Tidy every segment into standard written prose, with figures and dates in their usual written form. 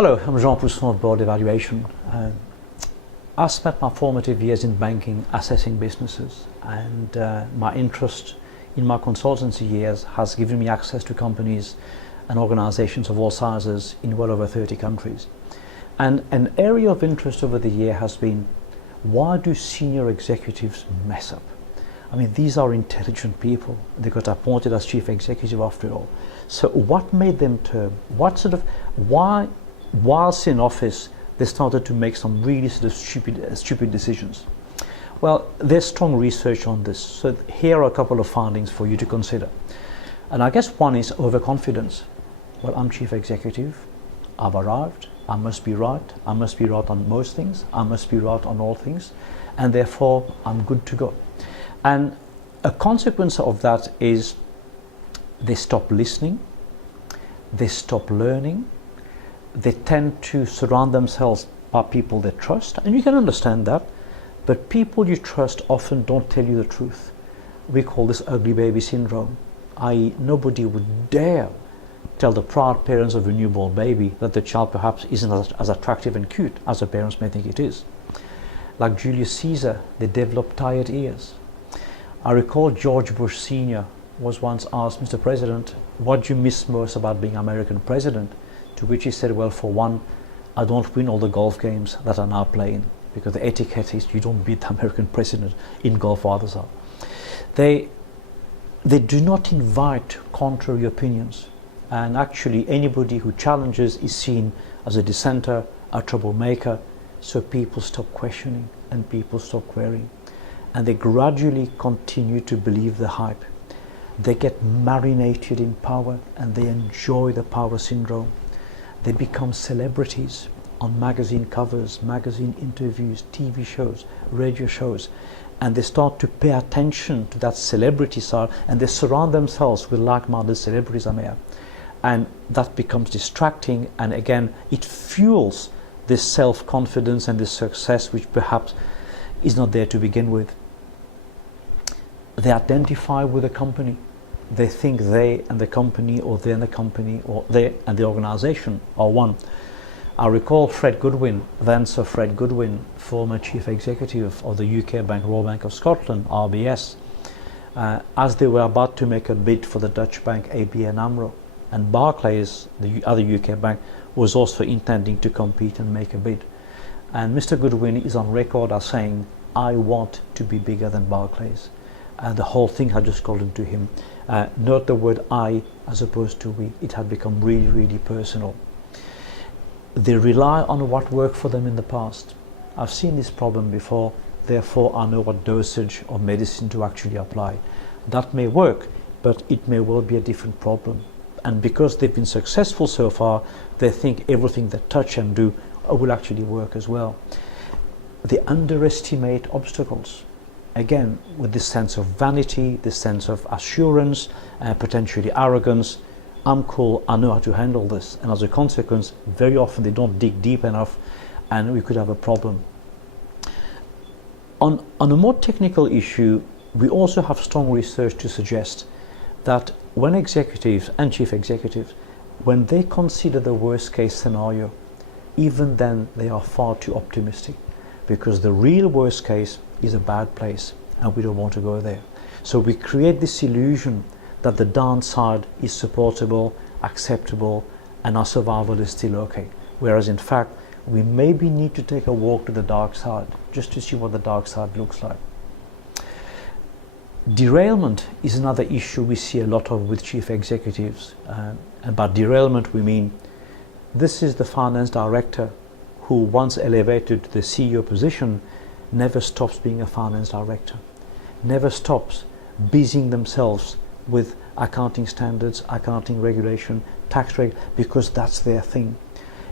Hello, I'm Jean Pousson of Board Evaluation. I spent my formative years in banking assessing businesses, and my interest in my consultancy years has given me access to companies and organizations of all sizes in well over 30 countries. And an area of interest over the year has been, why do senior executives mess up? I mean, these are intelligent people. They got appointed as chief executive after all. So what made them turn? Why, whilst in office, they started to make some really stupid decisions? Well, there's strong research on this. So here are a couple of findings for you to consider. And I guess one is overconfidence. Well, I'm chief executive. I've arrived. I must be right. I must be right on most things. I must be right on all things. And therefore, I'm good to go. And a consequence of that is they stop listening, they stop learning, they tend to surround themselves by people they trust, and you can understand that, but people you trust often don't tell you the truth. We call this ugly baby syndrome, i.e. nobody would dare tell the proud parents of a newborn baby that the child perhaps isn't as attractive and cute as the parents may think it is. Like Julius Caesar, they develop tired ears. I recall George Bush Sr. was once asked, Mr. President, what do you miss most about being American president? To which he said, well, for one, I don't win all the golf games that I'm now playing, because the etiquette is you don't beat the American president in golf, others are. They do not invite contrary opinions, and actually anybody who challenges is seen as a dissenter, a troublemaker, so people stop questioning and people stop querying. And they gradually continue to believe the hype. They get marinated in power and they enjoy the power syndrome. They become celebrities on magazine covers, magazine interviews, TV shows, radio shows, and they start to pay attention to that celebrity side, and they surround themselves with like-minded celebrities, and that becomes distracting, and again it fuels this self-confidence and this success which perhaps is not there to begin with. They identify with the company. They think they and the company, or they and the company, or they and the organization are one. I recall Fred Goodwin, then Sir Fred Goodwin, former chief executive of the UK Bank, Royal Bank of Scotland, RBS, as they were about to make a bid for the Dutch bank ABN AMRO, and Barclays, the other UK bank, was also intending to compete and make a bid. And Mr. Goodwin is on record as saying, I want to be bigger than Barclays. The whole thing had just gotten to him. Note the word I as opposed to we. It had become really, really personal. They rely on what worked for them in the past. I've seen this problem before, therefore I know what dosage of medicine to actually apply. That may work, but it may well be a different problem. And because they've been successful so far, they think everything they touch and do will actually work as well. They underestimate obstacles. Again, with this sense of vanity, this sense of assurance, potentially arrogance, I'm cool, I know how to handle this. And as a consequence, very often they don't dig deep enough and we could have a problem. On a more technical issue, we also have strong research to suggest that when executives and chief executives, when they consider the worst case scenario, even then they are far too optimistic, because the real worst case is a bad place and we don't want to go there. So we create this illusion that the downside is supportable, acceptable, and our survival is still okay. Whereas in fact, we maybe need to take a walk to the dark side just to see what the dark side looks like. Derailment is another issue we see a lot of with chief executives. And by derailment we mean, this is the finance director who once elevated to the CEO position never stops being a finance director, never stops busying themselves with accounting standards, accounting regulation, tax reg, because that's their thing.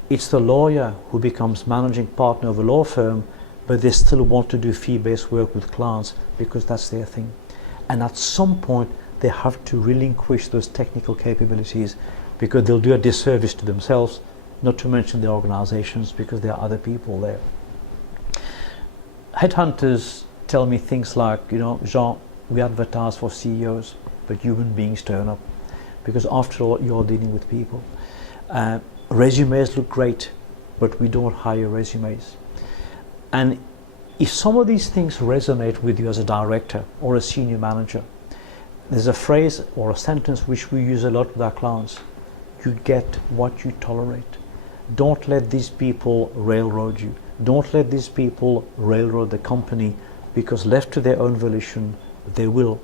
It's the lawyer who becomes managing partner of a law firm, but they still want to do fee-based work with clients because that's their thing. And at some point they have to relinquish those technical capabilities, because they'll do a disservice to themselves, not to mention the organizations, because there are other people there. Headhunters tell me things like, Jean, we advertise for CEOs, but human beings turn up, because after all, you're dealing with people. Resumes look great, but we don't hire resumes. And if some of these things resonate with you as a director or a senior manager, there's a phrase or a sentence which we use a lot with our clients: you get what you tolerate. Don't let these people railroad you. Don't let these people railroad the company, because left to their own volition, they will.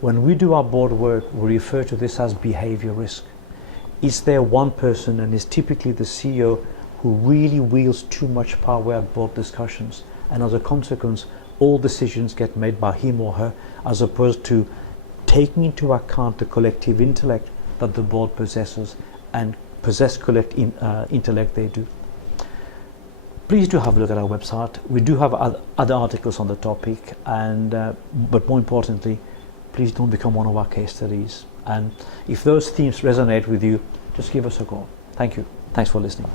When we do our board work, we refer to this as behavior risk. Is there one person, and it's typically the CEO, who really wields too much power at board discussions, and as a consequence, all decisions get made by him or her, as opposed to taking into account the collective intellect that the board possesses, and possess collective intellect they do. Please do have a look at our website. We do have other articles on the topic, and but more importantly, please don't become one of our case studies. And if those themes resonate with you, just give us a call. Thank you. Thanks for listening.